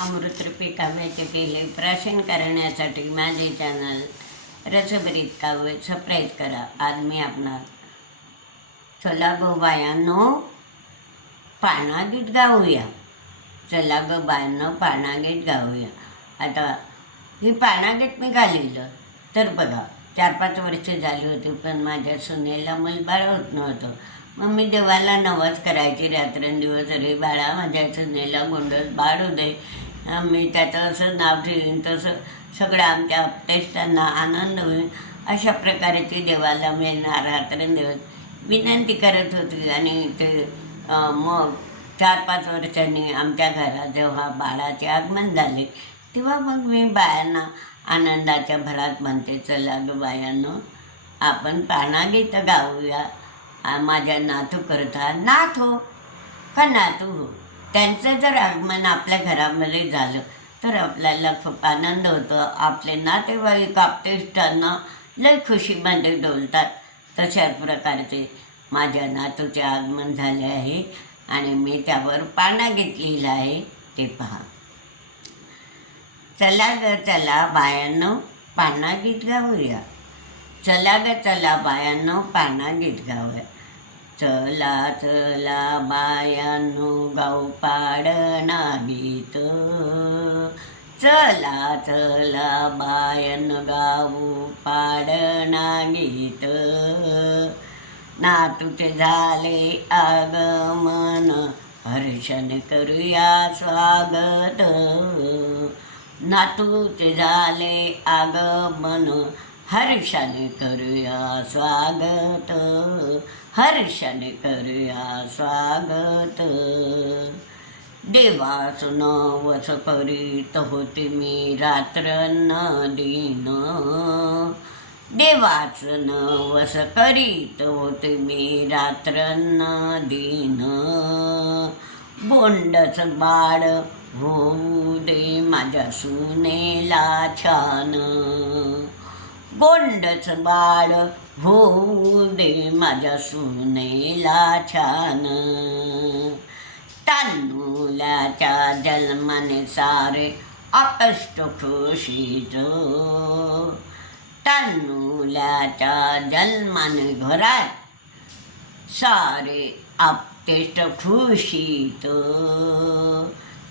अमृतरूपी काव्याचे केले. प्राशन करण्यासाठी माझे चॅनल रसभरीत काव्य सबस्क्राईब करा. आज मी आपणास चला गो बायांनो पानागीत गाऊया. चला ग बायांनो पानागीत गाऊया. आता ही पानागीत मी गालेलं. तर बघा चार पाच वर्ष झाली होती पण माझ्या सुनेला मुलबाळ होत नव्हतं. मग मी देवाला नवस करायची रात्रंदिवस अरे बाळा माझ्या सुनेला गोंडस बाळ दे. मी त्याचं असं नाव घेईन तसं सगळं आमच्या अप्तेष्टांना आनंद होईल. अशा प्रकारे ती देवाला मिळणार ना रात्रंदिवस विनंती करत होती आणि ते मग चार पाच वर्षांनी आमच्या घरात जेव्हा बाळाचे आगमन झाले तेव्हा मग मी बायांना आनंदाच्या भरात म्हणते चला ग बायांनो आपण पानागीत गाऊया. माझ्या नातू करता नाथ हो का नातू हो. त्यांचं जर आगमन आपल्या घरामध्ये झालं तर आपल्याला खूप आनंद होतो. आपले नातेवाईक आपतेष्टांना लय खुशीमध्ये डोलतात. तशाच प्रकारचे माझ्या नातूचे आगमन झाले आहे आणि मी त्यावर पाना घेतलेलं आहे ते पहा. चला ग चला बायानं पाना गीत गाऊया. चला ग चला बायानं पाना गीत गाऊया. चला चला बायांनो गाऊ पाडना गीत. चला चला बायन गाऊ पाडना गीत. नातूचे झाले आगमन हर्षण करूया स्वागत. नातूचे झाले आगमन हर्षाने करूया स्वागत हर्षाने करूया स्वागत. देवासन वस करीत होते मी रात्र न दिन. देवाच नवस करीत होते मी रात्र न दिन. बोंडच बाळ होऊ दे माझ्या सुनेला छान. गोंडच बाळ होऊ दे माझ्या सुनेला छान. तांदुल्याच्या जन्माने सारे आकष्ट खुशीत. तांदुल्याच्या जन्माने घरात सारे आपतेष्ट खुशीत.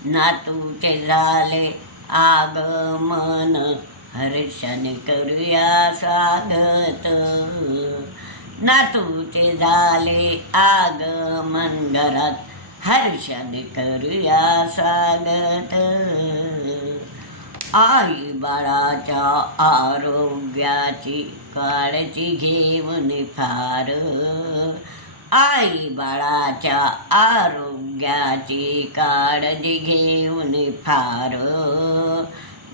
नातूचे झाले आगमन हर्षाने करूया स्वागत नातूचे झाले आगमन घरात. हर्षाने करूया स्वागत आई बाळाच्या आरोग्याची काळजी घेऊन फार. आई बाळाच्या आरोग्याची काळजी घेऊन फार.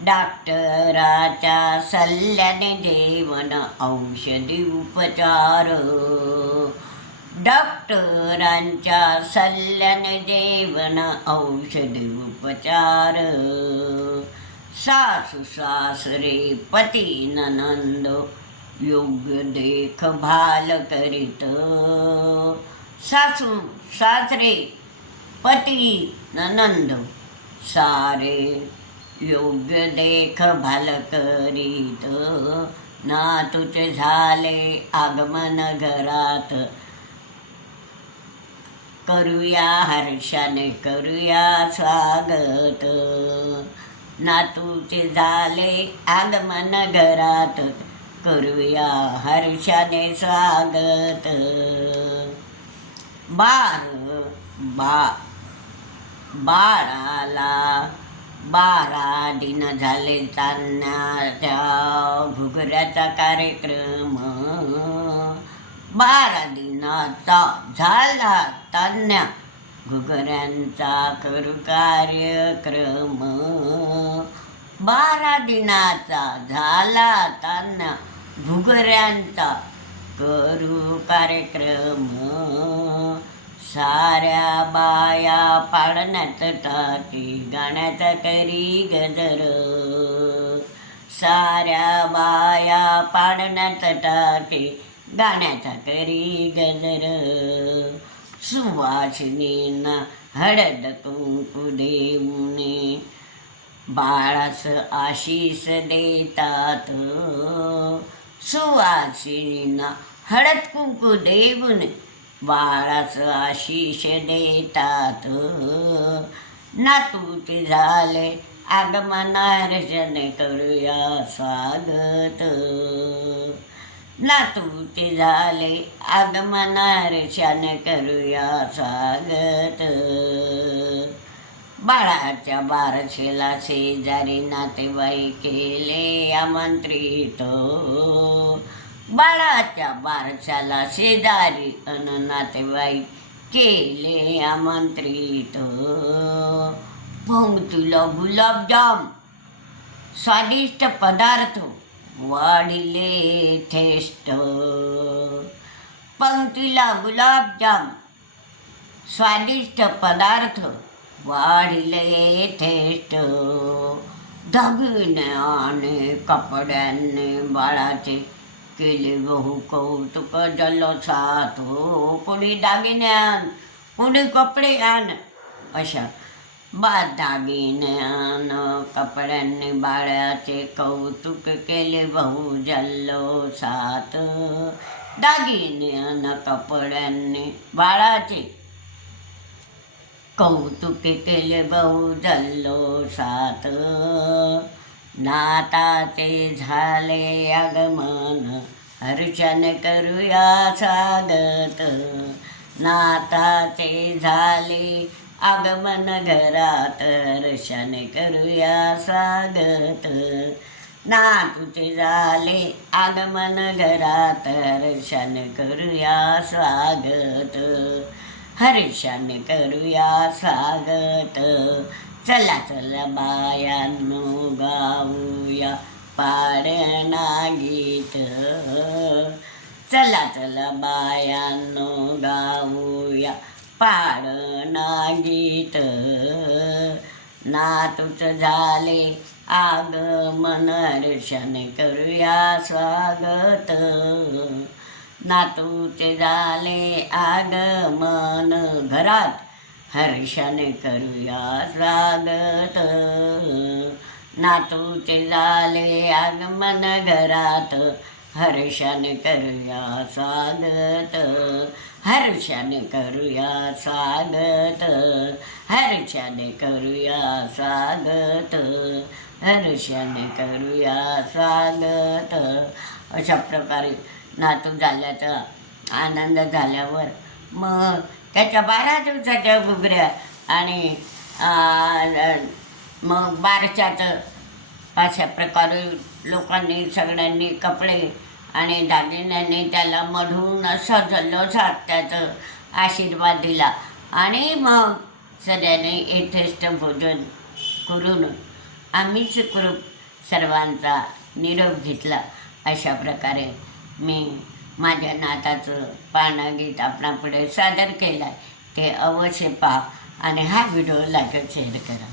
डॉक्टराच्या सल्ल्याने जेवण औषधी उपचार. डॉक्टरांच्या सल्ल्याने जेवण औषधी उपचार. सासू सासरे पती ननंद योग्य देखभाल करीत. सासू सासरे पती ननंद सारे योग्य देखभाल करीत ना तुझे झाले आगमन घरात. करूया हर्षाने करूया स्वागत. नातूचे झाले आगमन घरात. करूया हर्षाने स्वागत. बार बा बाळाला बारा दिन झाले चालण्याच्या घुगऱ्याचा कार्यक्रम. बारा दिनाचा झाला तान्या घुगऱ्यांचा करू कार्यक्रम. बारा दिनाचा झाला तान्या घुगऱ्यांचा करू कार्यक्रम. साऱ्या बाया पाडण्यात टाकी गाण्याचा करी गजर. साऱ्या बाया पाडण्यात टाके गाण्याचा करी गजर. सुवासिनींना हळद कुंकू देऊने बाळास आशीष देतात. सुवासिनींना हळद कुंकू देऊन बाळास आशीष देतात. नातूचे झाले आगमनार्जन करूया स्वागत. नातूचे झाले आगमनार्चन करूया स्वागत. बाळाच्या बारशेला शेजारी नातेवाई केले आमंत्रित. बाळाच्या बारशाला शेजारी अन नातेवाईक केले आमंत्रित. पंक्तीला गुलाबजाम स्वादिष्ट पदार्थ वाढिले थेस्ट पंक्तीला गुलाबजाम स्वादिष्ट पदार्थ वाढिले थेस्ट दागिने आणि कपड्यांनी बाळाचे केले गहू कौतुक जल्लोषात हो कोणी दागिने आण कोणी कपडे आण अशा बा दागिने आण कपड्यांनी बाळाचे कौतुक केले बहु जल्लोषात दागिने आण कपड्यांनी बाळाचे कौतुक केले बहु जल्लोषात. नाताचे झाले आगमन अर्चन करूया स्वागत नाताचे झाले आगमन घरात हर्षण करूया स्वागत नातूचे झाले आगमन घरात हर्षण करूया स्वागत हर्षण करूया स्वागत चला चला बायांनो गाऊया पाडणा गीत. चला चला बायांनो गाऊया पाडणा गीत. नातूच झाले आगमन दर्शन करूया स्वागत. नातूचे झाले आगमन घरात हर्षाने करूया स्वागत. नातूचे झाले आगमन घरात. हर्षाने करूया स्वागत. हर्षाने करूया स्वागत. हर्षाने करूया स्वागत. हर्षाने करूया स्वागत. अशा प्रकारे नातू झाल्याचा आनंद झाल्यावर मग त्याच्या बारा दिवसाच्या घुगऱ्या आणि मग बारशाचं अशा प्रकारे लोकांनी सगळ्यांनी कपडे आणि दागिन्यांनी त्याला मधून सजलो जल्लोषात त्याचं आशीर्वाद दिला. आणि मग सगळ्यांनी यथेष्ट भोजन करून आम्ही सुखरूप सर्वांचा निरोप घेतला. अशा प्रकारे मी माझ्या नाताचं पानागीत आपणापुढे सादर केलं आहे ते अवश्य पहा आणि हा व्हिडिओ लाईक शेअर करा.